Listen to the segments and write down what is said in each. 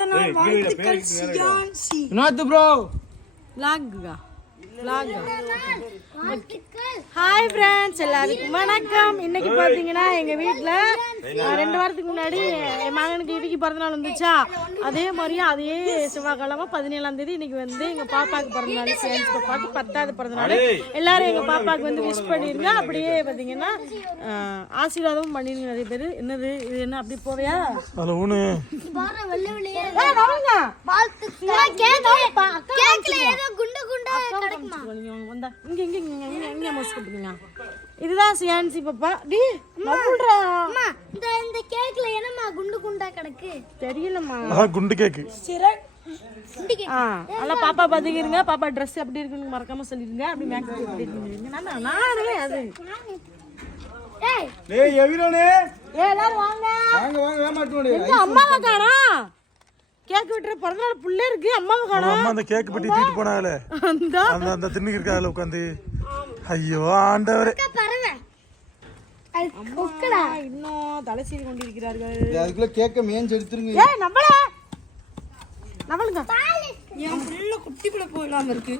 வாழ்த்துக்கள் Chiyaan C Vinod bro லாகுகா லாகா ஹாய் ஃப்ரெண்ட்ஸ் எல்லாருக்கும் வணக்கம். இன்னைக்கு பார்த்தீங்கன்னா எங்க வீட்ல அஹ், ரெண்டு வாரத்துக்கு முன்னாடி என் மகனுக்கு இவிக்கு பிறந்த நாள் வந்துச்சா? அதே மாதிரியே அதே செவ்வாய்க்கிழமை பதினேழாம் தேதி இன்னைக்கு வந்து எங்க பாப்பாக்கு பிறந்த நாள். சேல்ஸ் பாப்பாக்கு பத்தாவது பிறந்த நாள். எல்லாரும் எங்க பாப்பாக்கு வந்து விஷ் பண்ணிருங்க. அப்படியே பார்த்தீங்கன்னா ஆசீர்வாதமும் பண்ணிருங்க நிறைய பேர். என்னது? இது என்ன? அப்படி போவையா? அதில் ஏய், வாங்க. நீங்க வந்தா இங்க இங்க இங்க இங்க இங்க மோஸ் கொடுங்க இதுதான் சியான்சி பாப்பா. டி நவுல்றா இந்த கேக்ல என்னம்மா குண்டு குண்டா கிடக்கு? தெரியலம்மா. குண்டு கேக்கு ஆ நல்லா பாப்பா பாத்துக்கிறீங்க பாப்பா ட்ரெஸ் எப்படி இருக்குன்னு மறக்காம சொல்லிருங்க அப்படி மேக்கப் எப்படி இருக்குன்னு நான் நானே அது. ஏய். டேய் எவிரோனே ஏ எல்லாரும் வாங்க. வாங்க வாங்க வேமாட்டோடு எங்க அம்மாவை காணா கேக் வெட்டுற பிறந்தநாள் புள்ள இருக்கு அம்மாவை காணோம். அம்மா அந்த கேக்கு பெட்டி தூக்கிட்டு போனாங்களே. அந்த. அந்த திண்ணுக்கு இருக்கா அதில் உட்காந்து. ஐயோ ஆண்டவரே. பறவை. இன்னும் தலை சீவி கொண்டிருக்கிறார்கள் அதுக்குள்ள கேக்க மேஞ்சு எடுத்துருங்க. ஏய் நம்மள? நம்மளுங்க. என் புள்ள குட்டிக்குள்ள போயிடாம இருக்கு.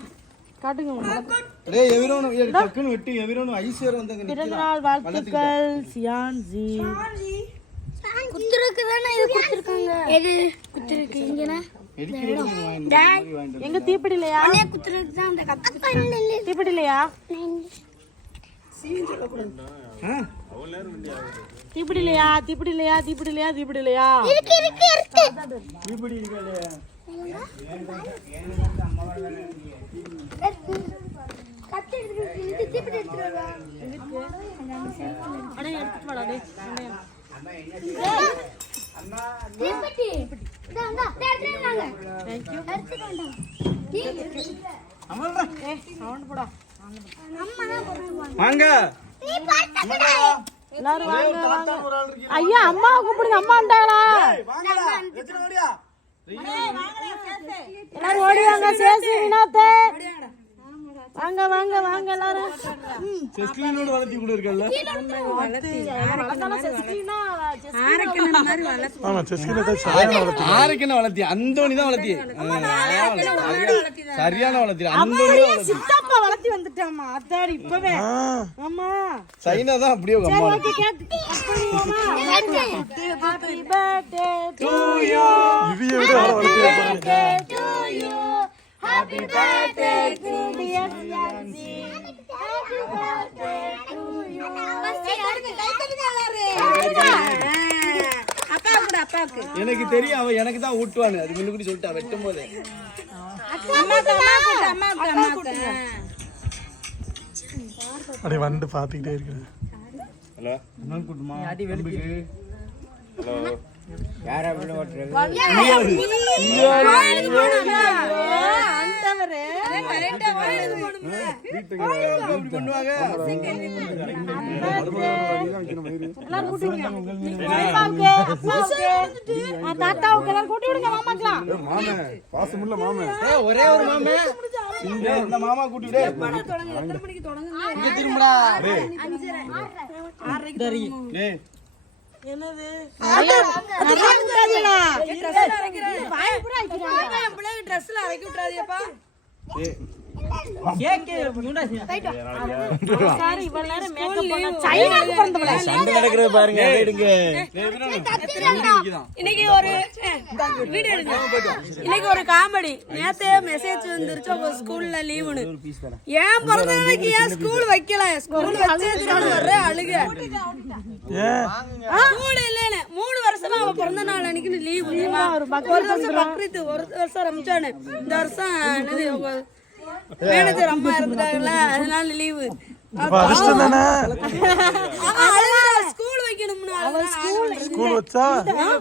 காட்டுங்க டேய் எவிரோனு டக்குன்னு வெட்டு எவிரோனு ஐஸ் வேற வந்தாங்க பிறந்தநாள் வாழ்த்துக்கள் சியான்ஜி. குத்துருக்கு தானே இது குத்துருக்காங்க எது? குத்துருக்கு இங்கனா? எங்க தீப்பிடிலையா? குத்துருக்கு தான் அந்த கப்பு தீப்பிடிலையா? தீப்பிடிலையா? தீப்பிடிலையா? தீப்பிடிலையா? தீப்பிடிலையா? இருக்கு இருக்கு இருக்கு. கத்தி எடுத்துட்டு இது தீப்பெட்டி எடுத்துட்டு? அடே எடுத்துட்டு வாடா டேய் வாங்க. எல்லாரும் வாங்க வாங்க. ஐயா அம்மாவை கூப்பிடுங்க அம்மா வந்தாங்களா? வாங்கடா. எத்தனை ஓடியா. எல்லாரும் ஓடி வாங்க சேசி வினோத்தே. வாங்க வாங்க வாங்க எல்லாரும். செஸ்கிலினோட வளர்த்தி கூட இருக்கல்ல ஆமா செஸ்கில் ஏதாவது சரியான வளர்த்து ஆறுக்கு என்ன வளர்த்தி. அந்தோணி தான் வளர்த்தி. சரியான வளர்த்தி. அவரே சித்தப்பா வளர்த்தி வந்துட்டாமா அத்தாடி இப்பவே. ஆமா. சைனா தான் அப்படியே அம்மா ஓகே கேட்டு ஹாப்பி பர்த்டே டு யூ இவிய விட அவரை வளர்த்தி வைப்பாங்க. To you happy birthday to dear சியான்சி happy birthday to எனக்கு தெரியும் அவன் எனக்கு தான் ஊட்டுவானு அது முன்னுக்கூடி சொல்லிட்டா வெட்டும் போதே அப்படியே வந்து பார்த்துக்கிட்டே இருக்கிறேன் ஹலோ? என்ன கூட்டுமா? தம்பிக்கு. இப்படி பண்ணுவாங்க எல்லாரும் கூட்டி விடுங்க வரவரு தாத்தாவுக்கு எல்லாரும் கூட்டி விடுங்க மாமாக்கலாம் மாமே ஒரே ஒரு மாமா கூட்டி என்னது ட்ரெஸ்ல அரைக்க விட்டுறாதியப்பா இன்னைக்கு ஒரு வீடியோ எடுங்க. இன்னைக்கு ஒரு காமெடி. நேத்தே மெசேஜ் வந்துருச்சு உங்க ஸ்கூல்ல லீவுன்னு ஏன் பிறந்த நாளைக்கு ஏன் ஸ்கூல் வைக்கல? ஸ்கூல் வச்சதுனால வர அழுக. ஏன் ஸ்கூல் இல்லைன்னு மூணு வருஷமா அவ பிறந்த நாள் அன்னைக்கு லீவு ஒரு வருஷம் பக்ரீத் ஒரு வருஷம் ரம்ஜான். இந்த வருஷம் என்னது உங்க மேனேஜர் அம்மா இருந்துட்டாங்கல்ல அதனால லீவு இப்ப அதிர்ஷ்டம் தானே? ஸ்கூல் வைக்கணும்னு அவ ஸ்கூல் ஸ்கூல் வச்சா?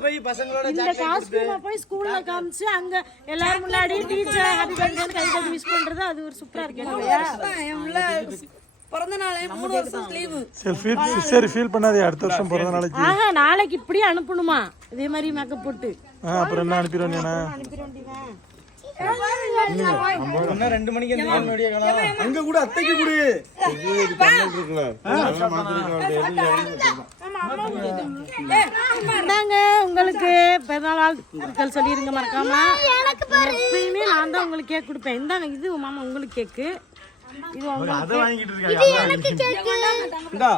போய் பசங்களோட இந்த காஸ்டியூமை போய் ஸ்கூல்ல காமிச்சு அங்க எல்லாரும் முன்னாடி டீச்சர் ஹாப்பி பர்த்டே கை தட்டி விஷ் பண்றது அது ஒரு சூப்பரா இருக்கு. இல்லையா? என் புள்ள பிறந்த நாளே மூணு வருஷம் லீவு சரி ஃபீல் சரி ஃபீல் பண்ணாதே அடுத்த வருஷம் பிறந்த நாளைக்கு ஆஹா நாளைக்கு இப்படியே அனுப்பணுமா? இதே மாதிரி மேக்கப் போட்டு. ஆ அப்புறம் என்ன அனுப்பிடுவோம் நீ சொன்னா ரெண்டு மணிக்கு அங்க கூட அத்தைக்கு கொடு. இந்தாங்க உங்களுக்கு பிறந்தநாள் வாழ்த்துக்கள் சொல்லிருங்க மறக்காம. எப்பயுமே நான் தான் உங்களுக்கு கேக் கொடுப்பேன். இந்தாங்க இது மாமா உங்களுக்கு கேக்கு இது உங்களுக்கு எனக்கு கேக்கு இந்தா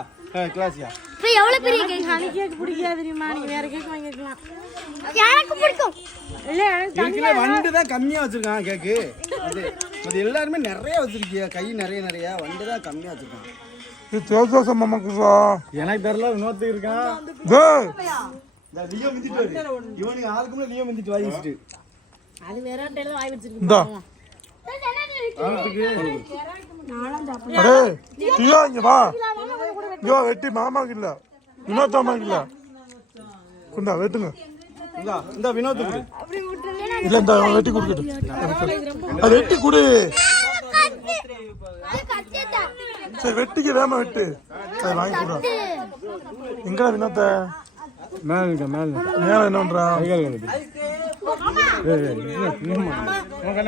கிளாஸியா இப்போ எவ்வளவு பெரிய கேக் கேக் பிடிக்காது தெரியுமா? நீங்க வேற கேக் வாங்கிக்கலாம். எனக்கு பிடிக்கும். இல்ல தனி- இதுக்குள்ள வண்டு தான் கம்மியா வச்சிருக்கான் கேக்கு. அது அது எல்லாருமே நிறைய வச்சிருக்கிய. கை நிறைய நிறைய. வண்டு தான் கம்மியா வச்சிருக்கான் இது தேவதாச மாமாக்குதா எனக்கு தெரியல வினோத்து இருக்கான் லியோ மிந்திட்டு வருது. இவனுக்கு ஆளுக்கு முன்னாடி லியோ மிந்திட்டு வாங்கிட்டு அது வேற டேல வாய் வச்சிருக்கு. இந்தா. அடே தியா இங்க வா. வெட்டி மாமாக்கு இல்ல. வினோத் மாமாக்கு இல்ல. குண்டா வெட்டுங்க. இந்தா இந்த வினோத்து கொடு. இல்ல இந்த வெட்டி கொடுக்கட்டும். அது வெட்டி கொடு. சரி வெட்டிக்க வேமா வெட்டு. சரி வாங்கி கொடு. எங்கடா வினோத்த? மேல இருக்க மேல மேல என்ன பண்றா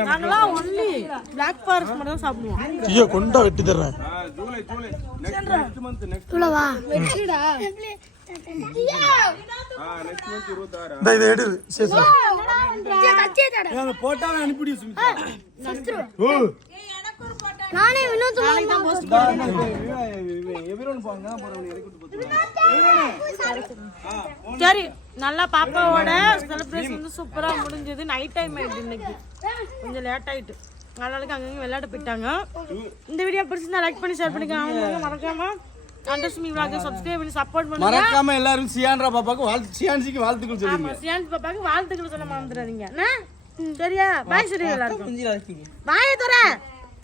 நாங்களாம் ஒன்லி பிளாக் ஃபாரஸ்ட் மட்டும் தான் சாப்பிடுவோம். ஐயோ கொண்டா வெட்டி தர்றேன். சரி நானே தான் சரி நல்லா பாப்பாவோட செலிப்ரேஷன் வந்து சூப்பரா முடிஞ்சது. நைட் டைம் ஆயிடுச்சு இன்னைக்கு. கொஞ்சம் லேட் ஆயிட்டு. அதனால அங்கங்க விளையாட போயிட்டாங்க. இந்த வீடியோ பிடிச்சிருந்தா லைக் பண்ணி ஷேர் பண்ணிக்கோங்க. மறக்காம அண்டர்ஸ்மி விளாக சப்ஸ்கிரைப் பண்ணி சப்போர்ட் பண்ணுங்க. மறக்காம எல்லாரும் சியான்றா பாப்பாக்கு வாழ்த்து சியான்சிக்கு வாழ்த்துக்கள் சொல்லுங்க ஆமா பாப்பாக்கு வாழ்த்துக்கள் சொல்ல மறந்துடாதீங்க? சரியா? பாய் சரி எல்லாருக்கும். பாய் தர